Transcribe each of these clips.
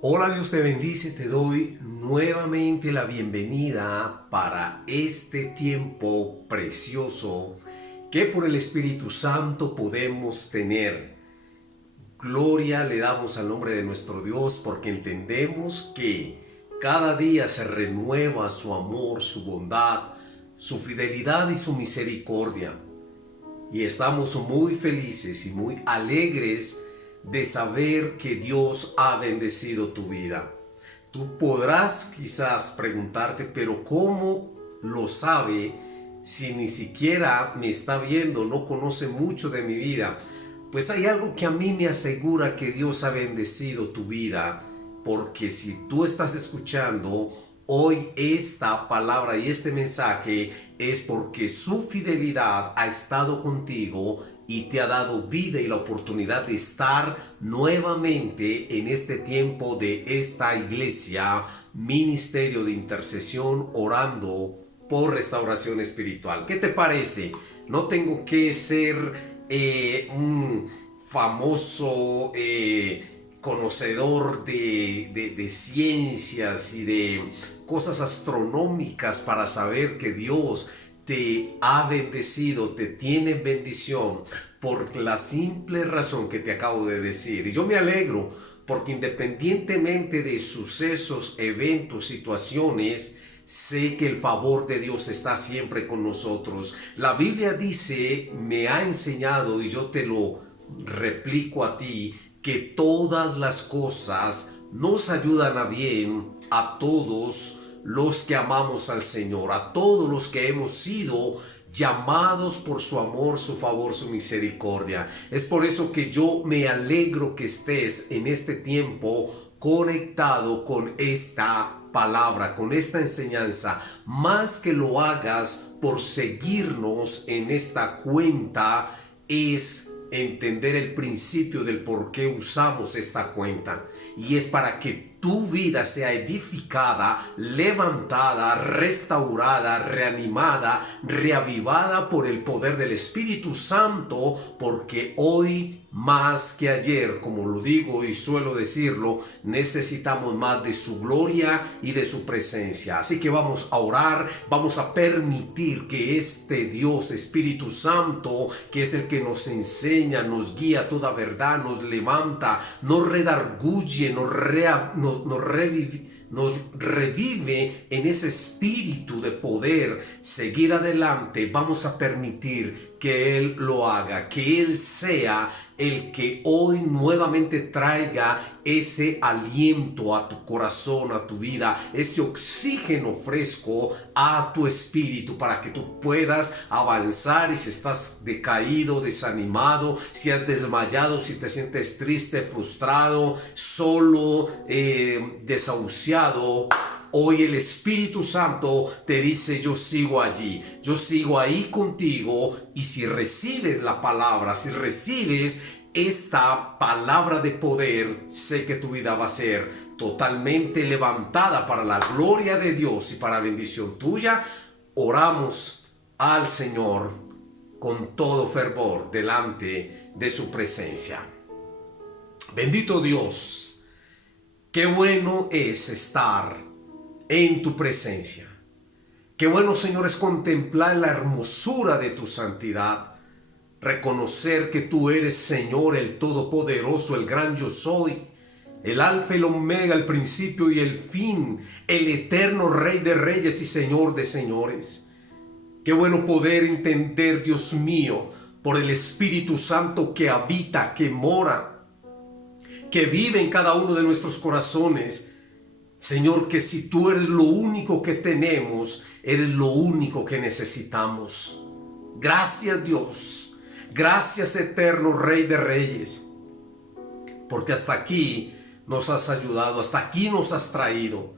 Hola, Dios te bendice, te doy nuevamente la bienvenida para este tiempo precioso que por el Espíritu Santo podemos tener. Gloria le damos al nombre de nuestro Dios porque entendemos que cada día se renueva su amor, su bondad, su fidelidad y su misericordia. Y estamos muy felices y muy alegres de saber que Dios ha bendecido tu vida. Tú podrás quizás preguntarte, pero ¿cómo lo sabe si ni siquiera me está viendo, no conoce mucho de mi vida? Pues hay algo que a mí me asegura que Dios ha bendecido tu vida, porque si tú estás escuchando hoy esta palabra y este mensaje es porque su fidelidad ha estado contigo y te ha dado vida y la oportunidad de estar nuevamente en este tiempo de esta iglesia, ministerio de intercesión, orando por restauración espiritual. ¿Qué te parece? No tengo que ser un famoso conocedor de ciencias y de cosas astronómicas para saber que Dios te ha bendecido, te tiene bendición por la simple razón que te acabo de decir. Y yo me alegro porque independientemente de sucesos, eventos, situaciones, sé que el favor de Dios está siempre con nosotros. La Biblia dice, me ha enseñado y yo te lo replico a ti, que todas las cosas nos ayudan a bien a todos los que amamos al Señor, a todos los que hemos sido llamados por su amor, su favor, su misericordia. Es por eso que yo me alegro que estés en este tiempo conectado con esta palabra, con esta enseñanza, más que lo hagas por seguirnos en esta cuenta, es entender el principio del por qué usamos esta cuenta. Y es para que tu vida sea edificada, levantada, restaurada, reanimada, reavivada por el poder del Espíritu Santo, porque hoy más que ayer, como lo digo y suelo decirlo, necesitamos más de su gloria y de su presencia. Así que vamos a orar, vamos a permitir que este Dios, Espíritu Santo, que es el que nos enseña, nos guía toda verdad, nos levanta, nos redarguye, nos revive en ese espíritu de poder seguir adelante. Vamos a permitir que Él lo haga, que Él sea el que hoy nuevamente traiga ese aliento a tu corazón, a tu vida, ese oxígeno fresco a tu espíritu para que tú puedas avanzar. Y si estás decaído, desanimado, si has desmayado, si te sientes triste, frustrado, solo, desahuciado, hoy el Espíritu Santo te dice: yo sigo allí, yo sigo ahí contigo. Y si recibes la palabra, si recibes esta palabra de poder, sé que tu vida va a ser totalmente levantada para la gloria de Dios y para bendición tuya. Oramos al Señor con todo fervor delante de su presencia. Bendito Dios, qué bueno es estar en tu presencia. Qué bueno, Señor, es contemplar la hermosura de tu santidad, reconocer que tú eres, Señor, el Todopoderoso, el gran yo soy, el Alfa y el Omega, el principio y el fin, el eterno Rey de reyes y Señor de señores. Qué bueno poder entender, Dios mío, por el Espíritu Santo que habita, que mora, que vive en cada uno de nuestros corazones, Señor, que si tú eres lo único que tenemos, eres lo único que necesitamos. Gracias, Dios. Gracias, eterno Rey de reyes, porque hasta aquí nos has ayudado, hasta aquí nos has traído.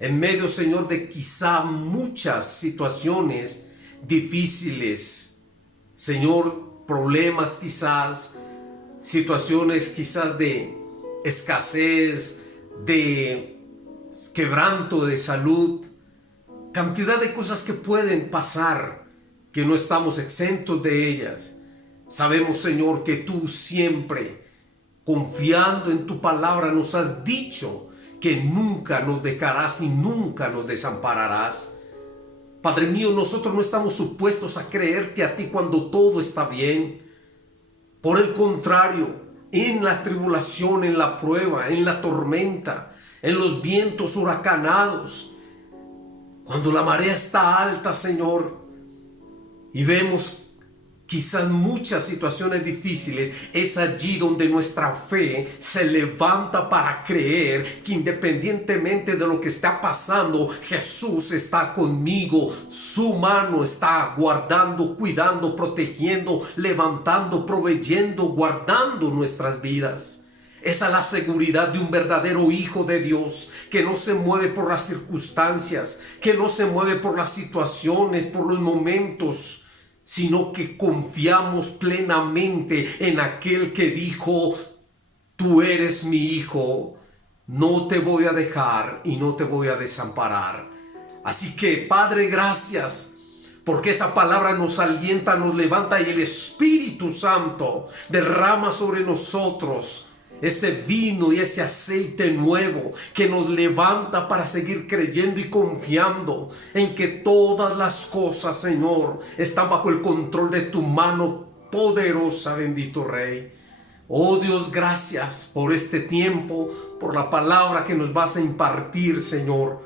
En medio, Señor, de quizá muchas situaciones difíciles, Señor, problemas quizás, situaciones quizás de escasez, de quebranto de salud, cantidad de cosas que pueden pasar, que no estamos exentos de ellas. Sabemos, Señor, que tú siempre, confiando en tu palabra, nos has dicho que nunca nos dejarás y nunca nos desampararás. Padre mío, nosotros no estamos supuestos a creerte a ti cuando todo está bien. Por el contrario, en la tribulación, en la prueba, en la tormenta, en los vientos huracanados, cuando la marea está alta, Señor, y vemos quizás muchas situaciones difíciles, es allí donde nuestra fe se levanta para creer que independientemente de lo que está pasando, Jesús está conmigo. Su mano está guardando, cuidando, protegiendo, levantando, proveyendo, guardando nuestras vidas. Esa es la seguridad de un verdadero hijo de Dios, que no se mueve por las circunstancias, que no se mueve por las situaciones, por los momentos, sino que confiamos plenamente en aquel que dijo: tú eres mi hijo, no te voy a dejar y no te voy a desamparar. Así que, Padre, gracias, porque esa palabra nos alienta, nos levanta, y el Espíritu Santo derrama sobre nosotros ese vino y ese aceite nuevo que nos levanta para seguir creyendo y confiando en que todas las cosas, Señor, están bajo el control de tu mano poderosa, bendito Rey. Oh Dios, gracias por este tiempo, por la palabra que nos vas a impartir, Señor.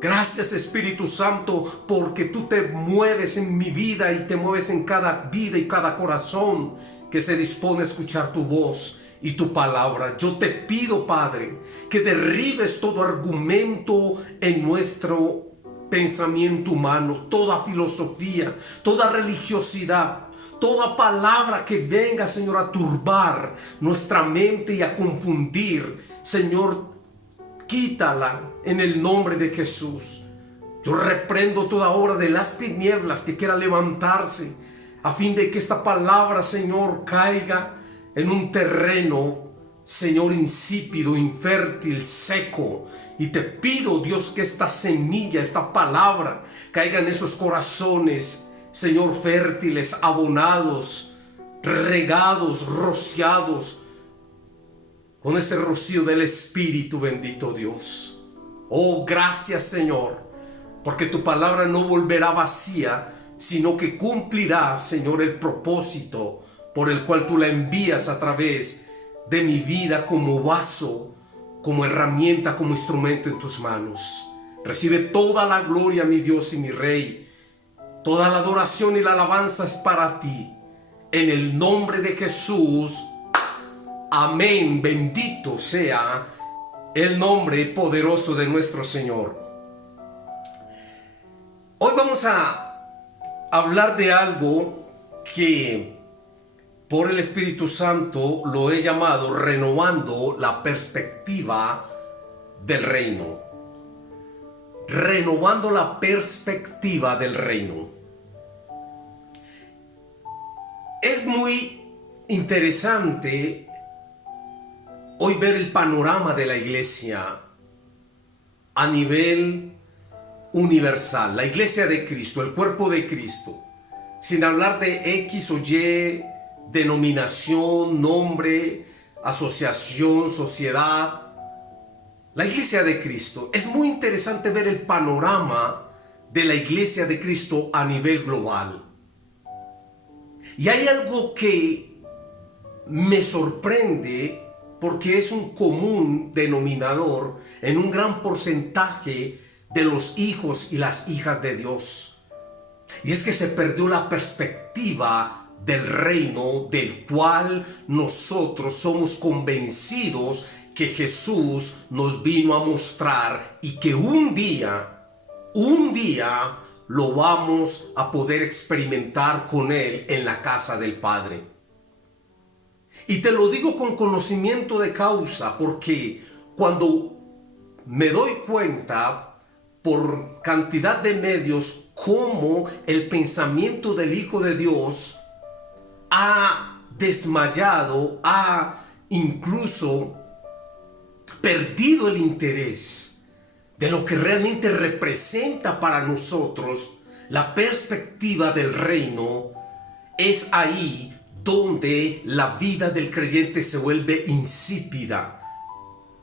Gracias, Espíritu Santo, porque tú te mueves en mi vida y te mueves en cada vida y cada corazón que se dispone a escuchar tu voz y tu palabra. Yo te pido, Padre, que derribes todo argumento en nuestro pensamiento humano, toda filosofía, toda religiosidad, toda palabra que venga, Señor, a turbar nuestra mente y a confundir. Señor, quítala en el nombre de Jesús. Yo reprendo toda obra de las tinieblas que quiera levantarse a fin de que esta palabra, Señor, caiga en un terreno, Señor, insípido, infértil, seco. Y te pido, Dios, que esta semilla, esta palabra, caiga en esos corazones, Señor, fértiles, abonados, regados, rociados con ese rocío del Espíritu, bendito Dios. Oh, gracias, Señor, porque tu palabra no volverá vacía, sino que cumplirá, Señor, el propósito por el cual tú la envías a través de mi vida como vaso, como herramienta, como instrumento en tus manos. Recibe toda la gloria, mi Dios y mi Rey. Toda la adoración y la alabanza es para ti. En el nombre de Jesús. Amén. Bendito sea el nombre poderoso de nuestro Señor. Hoy vamos a hablar de algo que por el Espíritu Santo lo he llamado renovando la perspectiva del reino. Renovando la perspectiva del reino. Es muy interesante hoy ver el panorama de la iglesia a nivel universal. La iglesia de Cristo, el cuerpo de Cristo. Sin hablar de X o Y denominación, nombre, asociación, sociedad. La iglesia de Cristo. Es muy interesante ver el panorama de la iglesia de Cristo a nivel global. Y hay algo que me sorprende porque es un común denominador en un gran porcentaje de los hijos y las hijas de Dios. Y es que se perdió la perspectiva del reino del cual nosotros somos convencidos que Jesús nos vino a mostrar y que un día lo vamos a poder experimentar con Él en la casa del Padre. Y te lo digo con conocimiento de causa, porque cuando me doy cuenta por cantidad de medios cómo el pensamiento del Hijo de Dios ha desmayado, ha incluso perdido el interés de lo que realmente representa para nosotros la perspectiva del reino, es ahí donde la vida del creyente se vuelve insípida,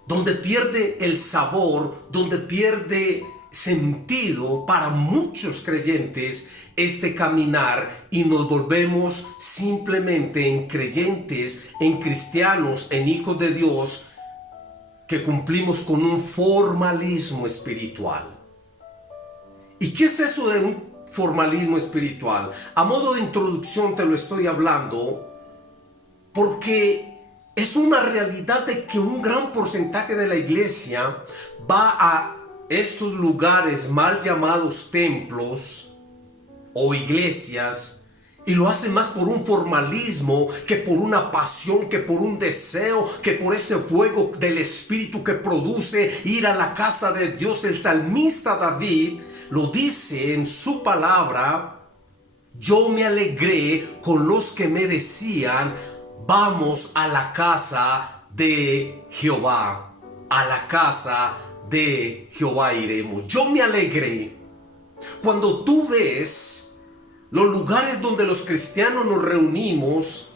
donde pierde el sabor, donde pierde sentido para muchos creyentes este caminar, y nos volvemos simplemente en creyentes, en cristianos, en hijos de Dios, que cumplimos con un formalismo espiritual. ¿Y qué es eso de un formalismo espiritual? A modo de introducción te lo estoy hablando porque es una realidad de que un gran porcentaje de la iglesia va a estos lugares mal llamados templos o iglesias, y lo hace más por un formalismo que por una pasión, que por un deseo, que por ese fuego del Espíritu que produce ir a la casa de Dios. El salmista David lo dice en su palabra: yo me alegré con los que me decían, vamos a la casa de Jehová, a la casa de Jehová iremos. Yo me alegré. Cuando tú ves los lugares donde los cristianos nos reunimos,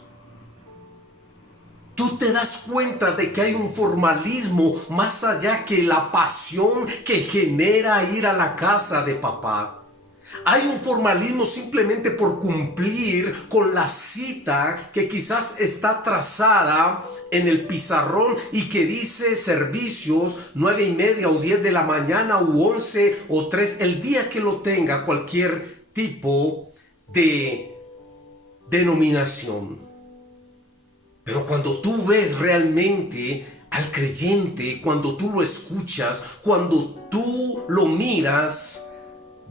tú te das cuenta de que hay un formalismo más allá que la pasión que genera ir a la casa de papá. Hay un formalismo simplemente por cumplir con la cita que quizás está trazada en el pizarrón y que dice servicios 9:30 o 10 de la mañana u 11 o 3, el día que lo tenga cualquier tipo de denominación. Pero cuando tú ves realmente al creyente, cuando tú lo escuchas, cuando tú lo miras,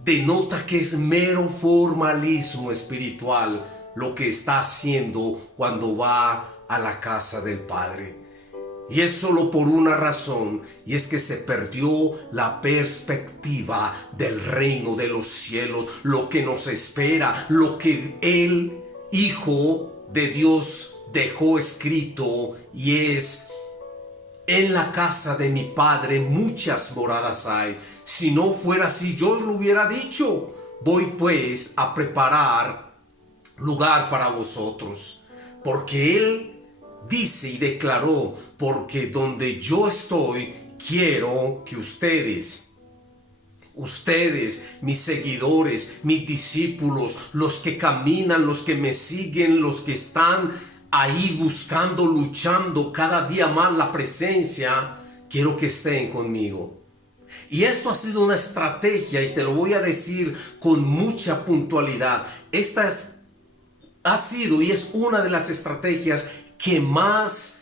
denota que es mero formalismo espiritual lo que está haciendo cuando va a la casa del Padre. Y es solo por una razón, y es que se perdió la perspectiva del reino de los cielos, lo que nos espera, lo que el Hijo de Dios dejó escrito, y es: en la casa de mi Padre muchas moradas hay. Si no fuera así, yo os lo hubiera dicho. Voy pues a preparar lugar para vosotros. Porque Él dice y declaró: porque donde yo estoy, quiero que ustedes, mis seguidores, mis discípulos, los que caminan, los que me siguen, los que están ahí buscando, luchando cada día más la presencia, quiero que estén conmigo. Y esto ha sido una estrategia, y te lo voy a decir con mucha puntualidad. Ha sido y es una de las estrategias que más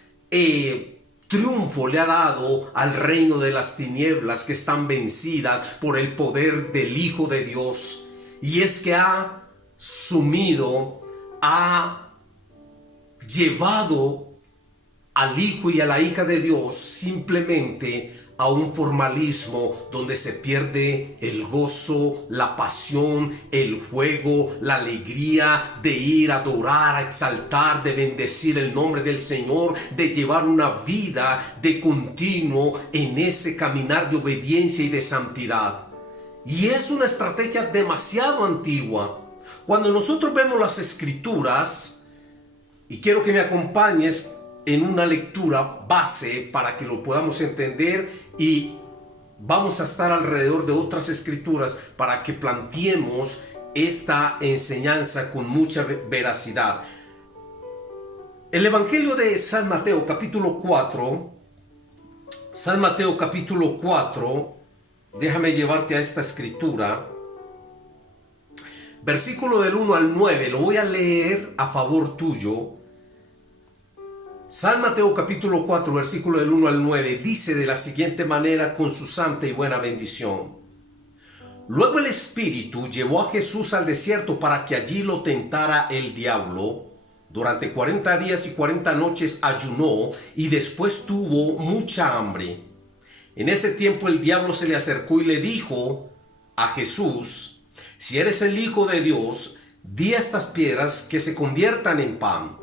triunfo le ha dado al reino de las tinieblas, que están vencidas por el poder del Hijo de Dios. Y es que ha llevado al Hijo y a la hija de Dios simplemente a un formalismo donde se pierde el gozo, la pasión, el juego, la alegría de ir a adorar, a exaltar, de bendecir el nombre del Señor, de llevar una vida de continuo en ese caminar de obediencia y de santidad. Y es una estrategia demasiado antigua. Cuando nosotros vemos las Escrituras, y quiero que me acompañes en una lectura base para que lo podamos entender, y vamos a estar alrededor de otras escrituras para que planteemos esta enseñanza con mucha veracidad. El Evangelio de San Mateo capítulo 4, déjame llevarte a esta escritura. Versículo del 1 al 9, lo voy a leer a favor tuyo. San Mateo capítulo 4, versículo del 1 al 9, dice de la siguiente manera con su santa y buena bendición. Luego el Espíritu llevó a Jesús al desierto para que allí lo tentara el diablo. Durante 40 días y 40 noches ayunó y después tuvo mucha hambre. En ese tiempo el diablo se le acercó y le dijo a Jesús: si eres el Hijo de Dios, di a estas piedras que se conviertan en pan.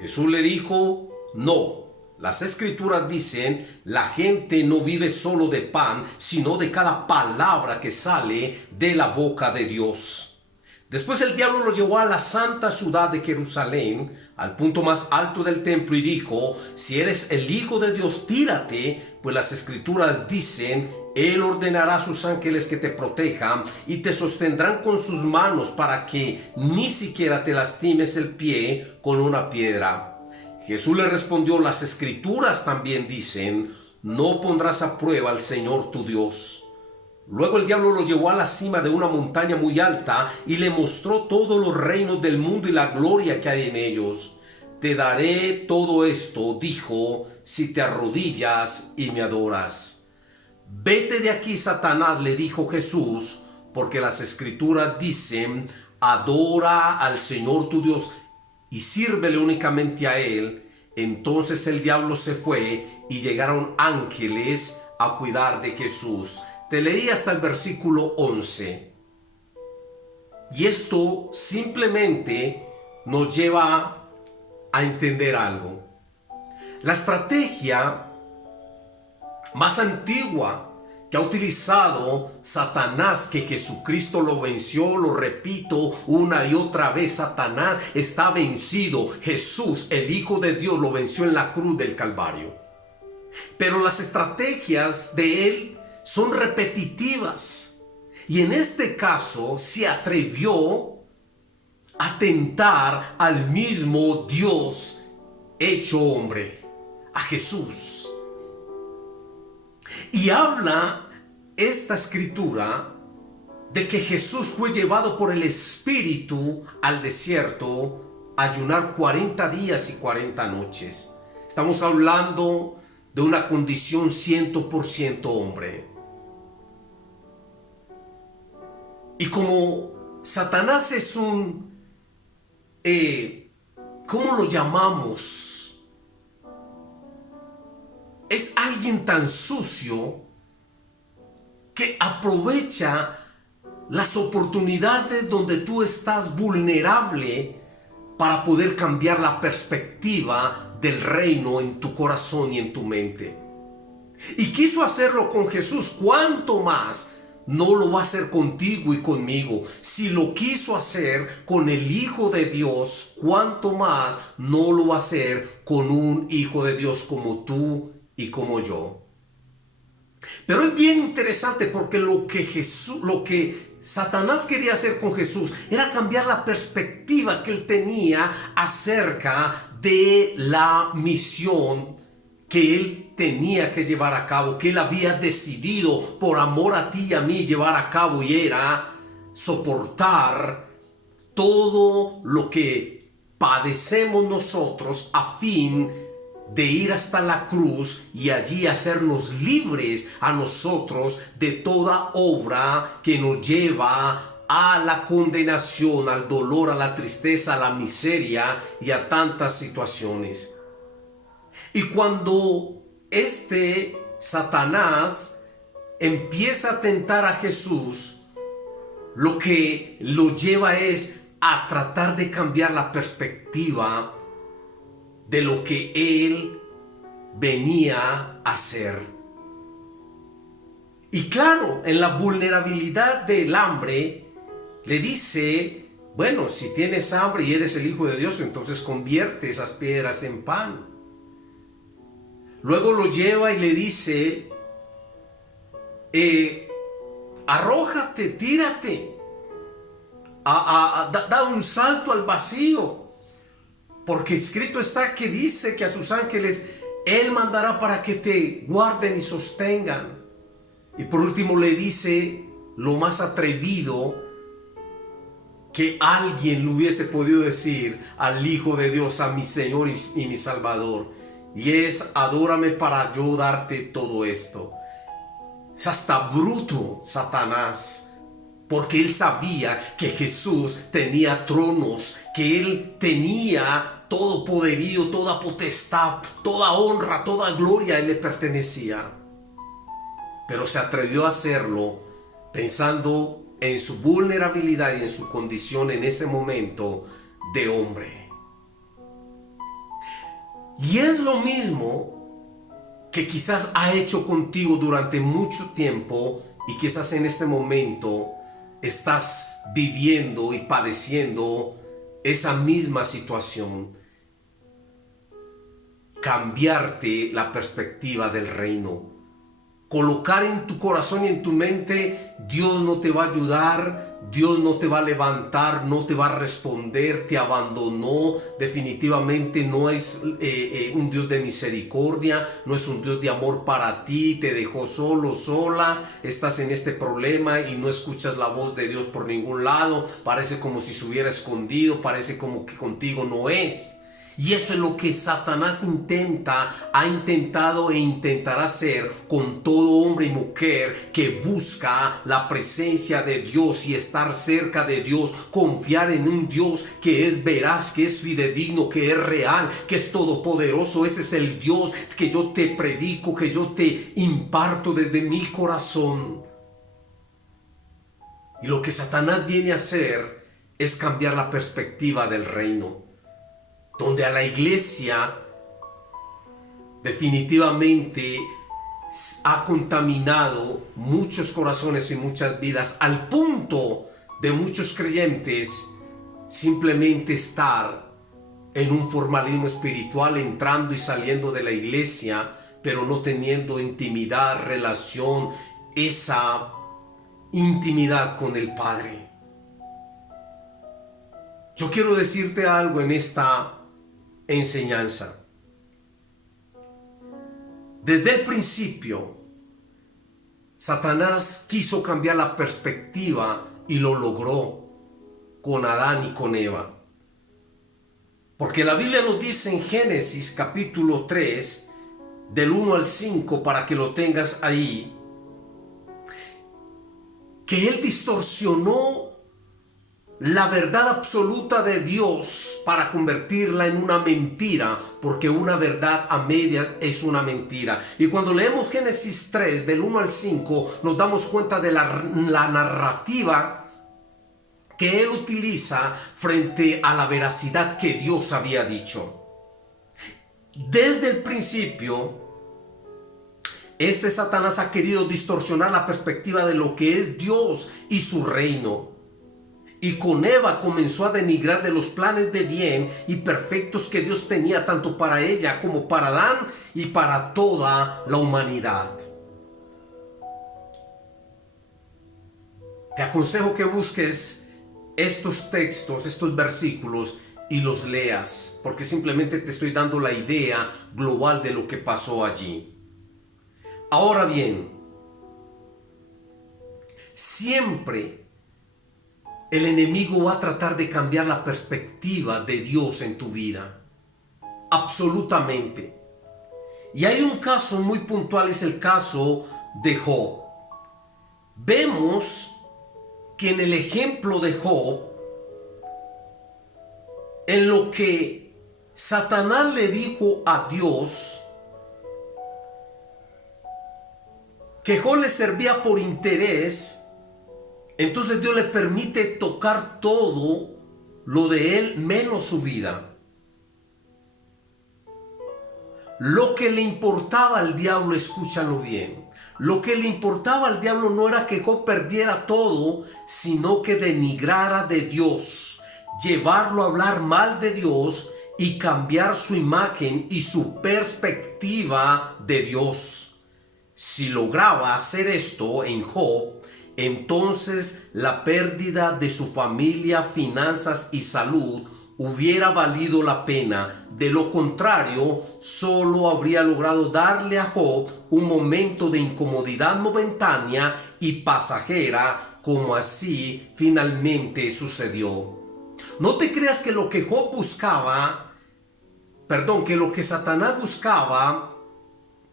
Jesús le dijo: no, las Escrituras dicen, la gente no vive solo de pan, sino de cada palabra que sale de la boca de Dios. Después el diablo lo llevó a la santa ciudad de Jerusalén, al punto más alto del templo, y dijo: si eres el Hijo de Dios, tírate, pues las Escrituras dicen: Él ordenará a sus ángeles que te protejan y te sostendrán con sus manos para que ni siquiera te lastimes el pie con una piedra. Jesús le respondió: las Escrituras también dicen: no pondrás a prueba al Señor tu Dios. Luego el diablo lo llevó a la cima de una montaña muy alta y le mostró todos los reinos del mundo y la gloria que hay en ellos. Te daré todo esto, dijo, si te arrodillas y me adoras. Vete de aquí, Satanás, le dijo Jesús, porque las Escrituras dicen: adora al Señor tu Dios y sírvele únicamente a Él. Entonces el diablo se fue y llegaron ángeles a cuidar de Jesús. Te leí hasta el versículo 11. Y esto simplemente nos lleva a entender algo. La estrategia más antigua que ha utilizado Satanás, que Jesucristo lo venció, lo repito una y otra vez: Satanás está vencido. Jesús, el Hijo de Dios, lo venció en la cruz del Calvario. Pero las estrategias de él son repetitivas, y en este caso se atrevió a tentar al mismo Dios hecho hombre, a Jesús. Y habla esta escritura de que Jesús fue llevado por el Espíritu al desierto a ayunar 40 días y 40 noches. Estamos hablando de una condición 100% hombre. Y como Satanás es un, ¿cómo lo llamamos? Es alguien tan sucio que aprovecha las oportunidades donde tú estás vulnerable para poder cambiar la perspectiva del reino en tu corazón y en tu mente. Y quiso hacerlo con Jesús. ¿Cuánto más no lo va a hacer contigo y conmigo? Si lo quiso hacer con el Hijo de Dios, ¿cuánto más no lo va a hacer con un Hijo de Dios como tú y como yo? Pero es bien interesante, porque lo que Satanás quería hacer con Jesús era cambiar la perspectiva que él tenía acerca de la misión que él tenía que llevar a cabo, que él había decidido por amor a ti y a mí llevar a cabo, y era soportar todo lo que padecemos nosotros a fin de ir hasta la cruz y allí hacernos libres a nosotros de toda obra que nos lleva a la condenación, al dolor, a la tristeza, a la miseria y a tantas situaciones. Y cuando Satanás empieza a tentar a Jesús, lo que lo lleva es a tratar de cambiar la perspectiva de lo que él venía a hacer. Y claro, en la vulnerabilidad del hambre, le dice: bueno, si tienes hambre y eres el Hijo de Dios, entonces convierte esas piedras en pan. Luego lo lleva y le dice: arrójate, tírate, da un salto al vacío, porque escrito está que dice que a sus ángeles él mandará para que te guarden y sostengan. Y por último le dice lo más atrevido que alguien le hubiese podido decir al Hijo de Dios, a mi Señor y mi Salvador, y es: adórame para yo darte todo esto. Es hasta bruto Satanás, porque él sabía que Jesús tenía tronos, que él tenía todo poderío, toda potestad, toda honra, toda gloria, él le pertenecía. Pero se atrevió a hacerlo pensando en su vulnerabilidad y en su condición en ese momento de hombre. Y es lo mismo que quizás ha hecho contigo durante mucho tiempo, y quizás en este momento estás viviendo y padeciendo esa misma situación, cambiarte la perspectiva del reino. Colocar en tu corazón y en tu mente: Dios no te va a ayudar, Dios no te va a levantar, no te va a responder, te abandonó, definitivamente no es un Dios de misericordia, no es un Dios de amor para ti, te dejó solo, sola, estás en este problema y no escuchas la voz de Dios por ningún lado, parece como si se hubiera escondido, parece como que contigo no es. Y eso es lo que Satanás ha intentado e intentará hacer con todo hombre y mujer que busca la presencia de Dios y estar cerca de Dios, confiar en un Dios que es veraz, que es fidedigno, que es real, que es todopoderoso. Ese es el Dios que yo te predico, que yo te imparto desde mi corazón. Y lo que Satanás viene a hacer es cambiar la perspectiva del reino, donde a la iglesia definitivamente ha contaminado muchos corazones y muchas vidas, al punto de muchos creyentes simplemente estar en un formalismo espiritual, entrando y saliendo de la iglesia, pero no teniendo intimidad, relación, esa intimidad con el Padre. Yo quiero decirte algo en esta enseñanza. Desde el principio, Satanás quiso cambiar la perspectiva y lo logró con Adán y con Eva. Porque la Biblia nos dice en Génesis capítulo 3, del 1 al 5, para que lo tengas ahí, que él distorsionó la verdad absoluta de Dios para convertirla en una mentira, porque una verdad a medias es una mentira. Y cuando leemos Génesis 3 del 1 al 5, nos damos cuenta de la narrativa que él utiliza frente a la veracidad que Dios había dicho. Desde el principio, Satanás ha querido distorsionar la perspectiva de lo que es Dios y su reino. Y con Eva comenzó a denigrar de los planes de bien y perfectos que Dios tenía tanto para ella como para Adán y para toda la humanidad. Te aconsejo que busques estos textos, estos versículos y los leas, porque simplemente te estoy dando la idea global de lo que pasó allí. Ahora bien, siempre el enemigo va a tratar de cambiar la perspectiva de Dios en tu vida. Absolutamente. Y hay un caso muy puntual, es el caso de Job. Vemos que en el ejemplo de Job, en lo que Satanás le dijo a Dios, que Job le servía por interés, entonces Dios le permite tocar todo lo de él menos su vida. Lo que le importaba al diablo, escúchalo bien, lo que le importaba al diablo no era que Job perdiera todo, sino que denigrara de Dios, llevarlo a hablar mal de Dios y cambiar su imagen y su perspectiva de Dios. Si lograba hacer esto en Job, entonces la pérdida de su familia, finanzas y salud hubiera valido la pena. De lo contrario, solo habría logrado darle a Job un momento de incomodidad momentánea y pasajera, como así finalmente sucedió. No te creas que lo que Job buscaba, que lo que Satanás buscaba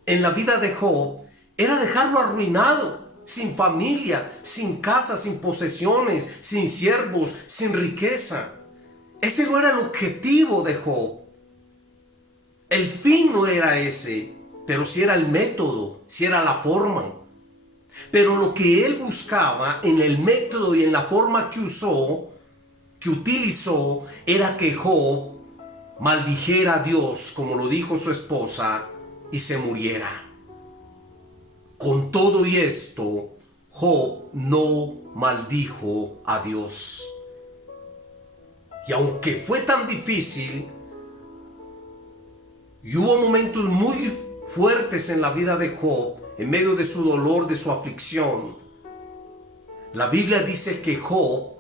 en la vida de Job era dejarlo arruinado, sin familia, sin casa, sin posesiones, sin siervos, sin riqueza. Ese no era el objetivo de Job. El fin no era ese, pero sí era el método, sí era la forma. Pero lo que él buscaba en el método y en la forma que utilizó, era que Job maldijera a Dios, como lo dijo su esposa, y se muriera. Con todo y esto, Job no maldijo a Dios. Y aunque fue tan difícil y hubo momentos muy fuertes en la vida de Job, en medio de su dolor, de su aflicción, la Biblia dice que Job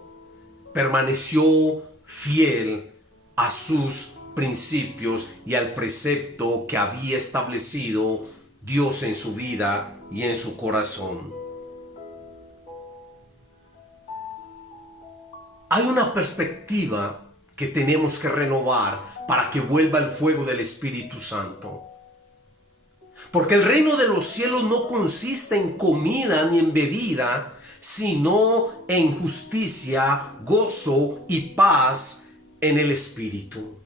permaneció fiel a sus principios y al precepto que había establecido Dios en su vida y en su corazón. Hay una perspectiva que tenemos que renovar para que vuelva el fuego del Espíritu Santo. Porque el reino de los cielos no consiste en comida ni en bebida, sino en justicia, gozo y paz en el Espíritu.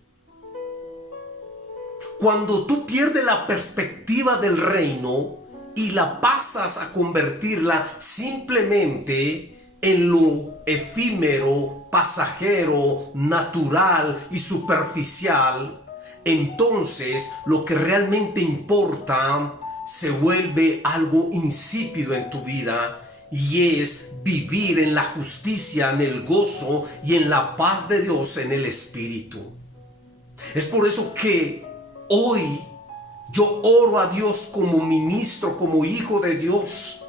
Cuando tú pierdes la perspectiva del reino y la pasas a convertirla simplemente en lo efímero, pasajero, natural y superficial, entonces lo que realmente importa se vuelve algo insípido en tu vida, y es vivir en la justicia, en el gozo y en la paz de Dios en el Espíritu. Es por eso que hoy yo oro a Dios como ministro, como hijo de Dios,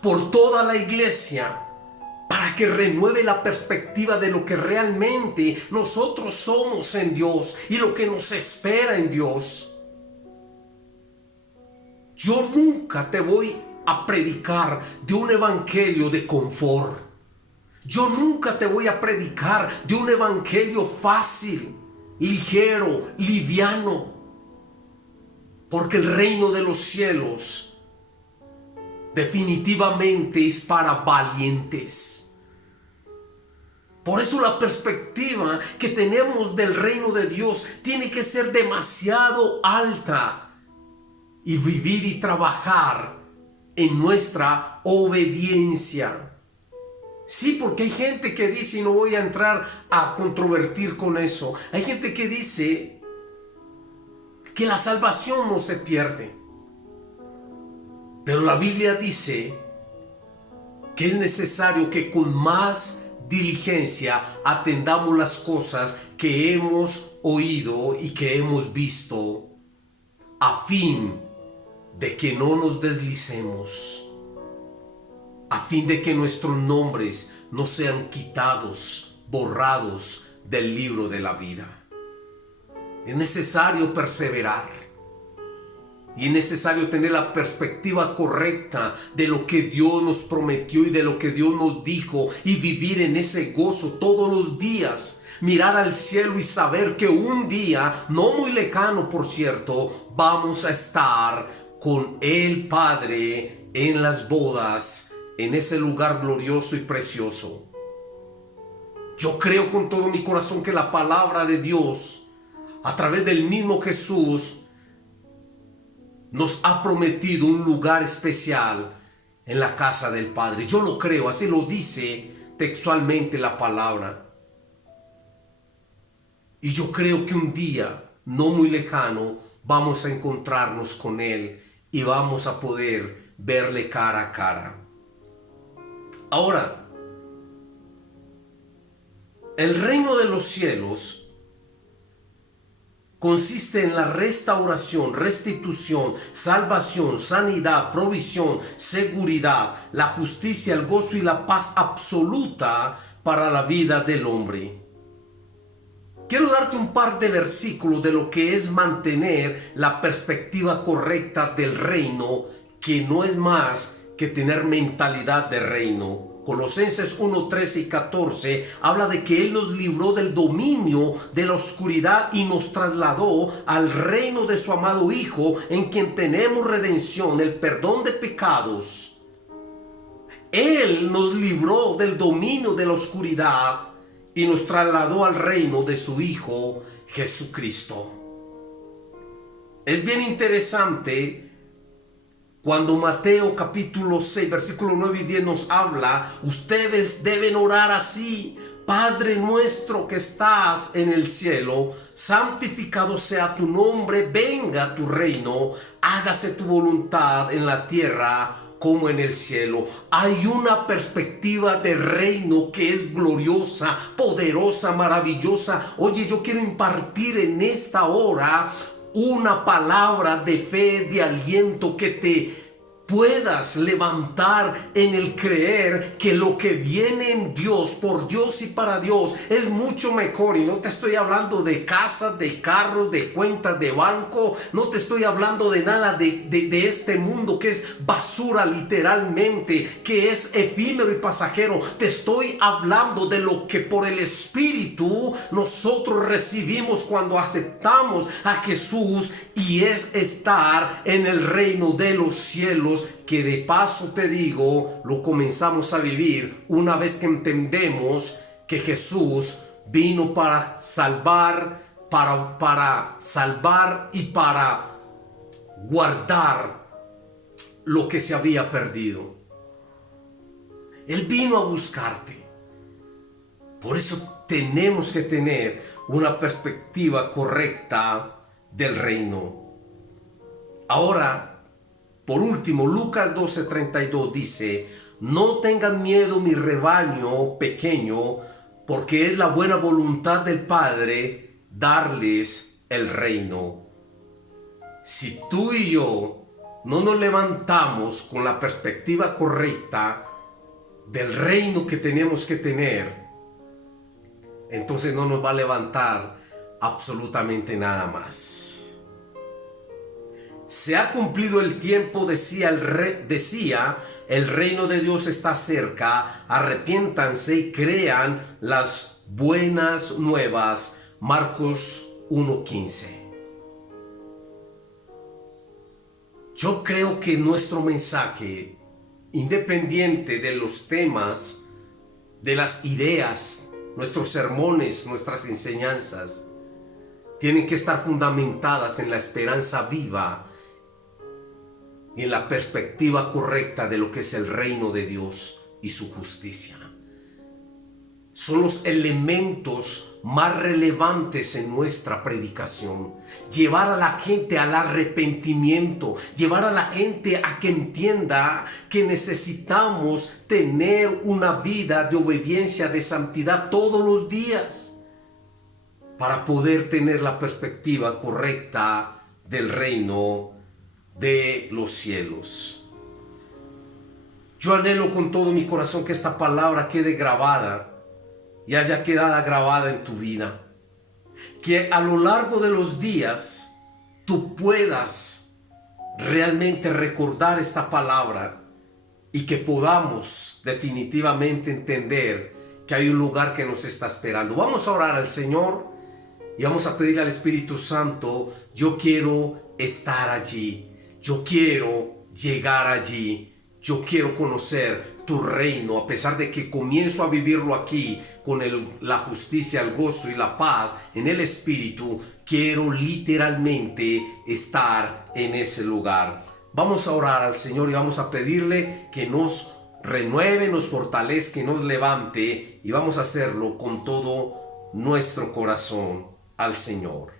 por toda la iglesia, para que renueve la perspectiva de lo que realmente nosotros somos en Dios y lo que nos espera en Dios. Yo nunca te voy a predicar de un evangelio de confort. Yo nunca te voy a predicar de un evangelio fácil, ligero, liviano, porque el reino de los cielos definitivamente es para valientes. Por eso la perspectiva que tenemos del reino de Dios tiene que ser demasiado alta y vivir y trabajar en nuestra obediencia. Sí, porque hay gente que dice, y no voy a entrar a controvertir con eso, hay gente que dice que la salvación no se pierde. Pero la Biblia dice que es necesario que con más diligencia atendamos las cosas que hemos oído y que hemos visto, a fin de que no nos deslicemos, a fin de que nuestros nombres no sean quitados, borrados del libro de la vida. Es necesario perseverar. Y es necesario tener la perspectiva correcta de lo que Dios nos prometió y de lo que Dios nos dijo, y vivir en ese gozo todos los días. Mirar al cielo y saber que un día, no muy lejano por cierto, vamos a estar con el Padre en las bodas, en ese lugar glorioso y precioso. Yo creo con todo mi corazón que la palabra de Dios, a través del mismo Jesús, nos ha prometido un lugar especial en la casa del Padre. Yo lo creo, así lo dice textualmente la palabra. Y yo creo que un día, no muy lejano, vamos a encontrarnos con Él y vamos a poder verle cara a cara. Ahora, el reino de los cielos consiste en la restauración, restitución, salvación, sanidad, provisión, seguridad, la justicia, el gozo y la paz absoluta para la vida del hombre. Quiero darte un par de versículos de lo que es mantener la perspectiva correcta del reino, que no es más que tener mentalidad de reino. Colosenses 1, 13 y 14 habla de que Él nos libró del dominio de la oscuridad y nos trasladó al reino de su amado Hijo, en quien tenemos redención, el perdón de pecados. Él nos libró del dominio de la oscuridad y nos trasladó al reino de su Hijo Jesucristo. Es bien interesante cuando Mateo capítulo 6, versículo 9 y 10 nos habla: ustedes deben orar así: Padre nuestro que estás en el cielo, santificado sea tu nombre, venga tu reino, hágase tu voluntad en la tierra como en el cielo. Hay una perspectiva de reino que es gloriosa, poderosa, maravillosa. Oye, yo quiero impartir en esta hora una palabra de fe, de aliento, que te puedas levantar en el creer que lo que viene en Dios, por Dios y para Dios, es mucho mejor. Y no te estoy hablando de casas, de carros, de cuentas de banco. No te estoy hablando de nada de este mundo que es basura literalmente, que es efímero y pasajero. Te estoy hablando de lo que por el Espíritu nosotros recibimos cuando aceptamos a Jesús, y es estar en el reino de los cielos, que de paso te digo, lo comenzamos a vivir una vez que entendemos que Jesús vino para salvar, para salvar y para guardar lo que se había perdido. Él vino a buscarte. Por eso tenemos que tener una perspectiva correcta del reino. Ahora, por último, Lucas 12:32 dice: no tengan miedo, mi rebaño pequeño, porque es la buena voluntad del Padre darles el reino. Si tú y yo no nos levantamos con la perspectiva correcta del reino que tenemos que tener, entonces no nos va a levantar absolutamente nada más. Se ha cumplido el tiempo, decía el reino de Dios está cerca, arrepiéntanse y crean las buenas nuevas. Marcos 1:15. Yo creo que nuestro mensaje, independiente de los temas, de las ideas, nuestros sermones, nuestras enseñanzas, tienen que estar fundamentadas en la esperanza viva y en la perspectiva correcta de lo que es el reino de Dios y su justicia. Son los elementos más relevantes en nuestra predicación. Llevar a la gente al arrepentimiento, llevar a la gente a que entienda que necesitamos tener una vida de obediencia, de santidad todos los días, para poder tener la perspectiva correcta del reino de los cielos. Yo anhelo con todo mi corazón que esta palabra quede grabada y haya quedado grabada en tu vida. Que a lo largo de los días tú puedas realmente recordar esta palabra y que podamos definitivamente entender que hay un lugar que nos está esperando. Vamos a orar al Señor y vamos a pedir al Espíritu Santo: yo quiero estar allí. Yo quiero llegar allí, yo quiero conocer tu reino, a pesar de que comienzo a vivirlo aquí con la justicia, el gozo y la paz en el Espíritu. Quiero literalmente estar en ese lugar. Vamos a orar al Señor y vamos a pedirle que nos renueve, nos fortalezca y nos levante, y vamos a hacerlo con todo nuestro corazón al Señor.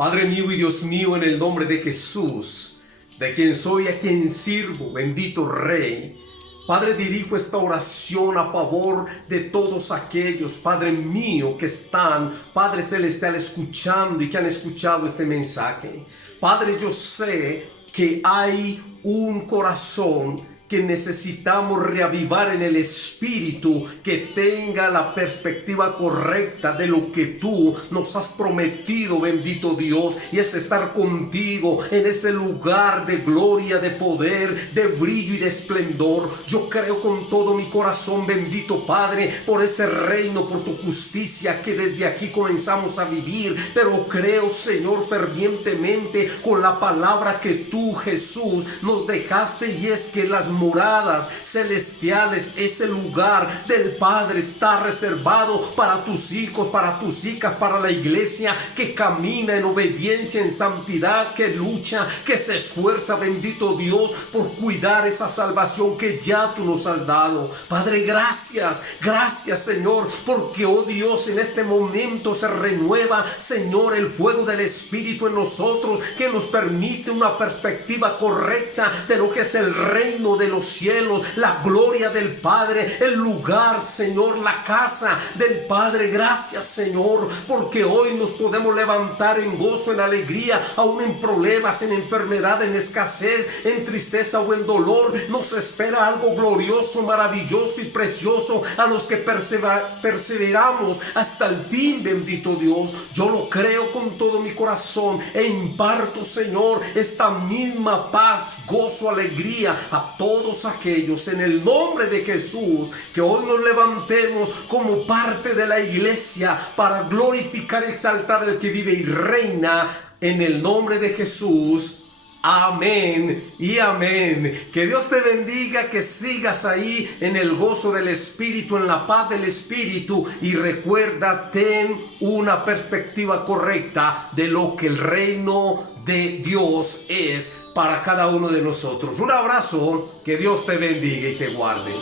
Padre mío y Dios mío, en el nombre de Jesús, de quien soy, a quien sirvo, bendito Rey. Padre, dirijo esta oración a favor de todos aquellos, Padre mío, que están, Padre Celestial, escuchando y que han escuchado este mensaje. Padre, yo sé que hay un corazón que necesitamos reavivar en el espíritu, que tenga la perspectiva correcta de lo que tú nos has prometido, bendito Dios, y es estar contigo en ese lugar de gloria, de poder, de brillo y de esplendor. Yo creo con todo mi corazón, bendito Padre, por ese reino, por tu justicia que desde aquí comenzamos a vivir, pero creo, Señor, fervientemente con la palabra que tú, Jesús, nos dejaste, y es que las moradas celestiales, ese lugar del Padre, está reservado para tus hijos, para tus hijas, para la iglesia que camina en obediencia, en santidad, que lucha, que se esfuerza, bendito Dios, por cuidar esa salvación que ya tú nos has dado. Padre, gracias, gracias, Señor, porque, oh Dios, en este momento se renueva, Señor, el fuego del Espíritu en nosotros, que nos permite una perspectiva correcta de lo que es el reino de los cielos, la gloria del Padre, el lugar, Señor, la casa del Padre. Gracias, Señor, porque hoy nos podemos levantar en gozo, en alegría, aún en problemas, en enfermedad, en escasez, en tristeza o en dolor. Nos espera algo glorioso, maravilloso y precioso a los que perseveramos hasta el fin, bendito Dios. Yo lo creo con todo mi corazón e imparto, Señor, esta misma paz, gozo, alegría a todos aquellos, en el nombre de Jesús, que hoy nos levantemos como parte de la iglesia para glorificar y exaltar al que vive y reina, en el nombre de Jesús. Amén y amén. Que Dios te bendiga, que sigas ahí en el gozo del Espíritu, en la paz del Espíritu, y recuerda, ten una perspectiva correcta de lo que el reino de Dios es para cada uno de nosotros. Un abrazo, que Dios te bendiga y te guarde.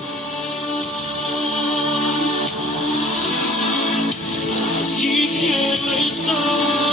He can restore.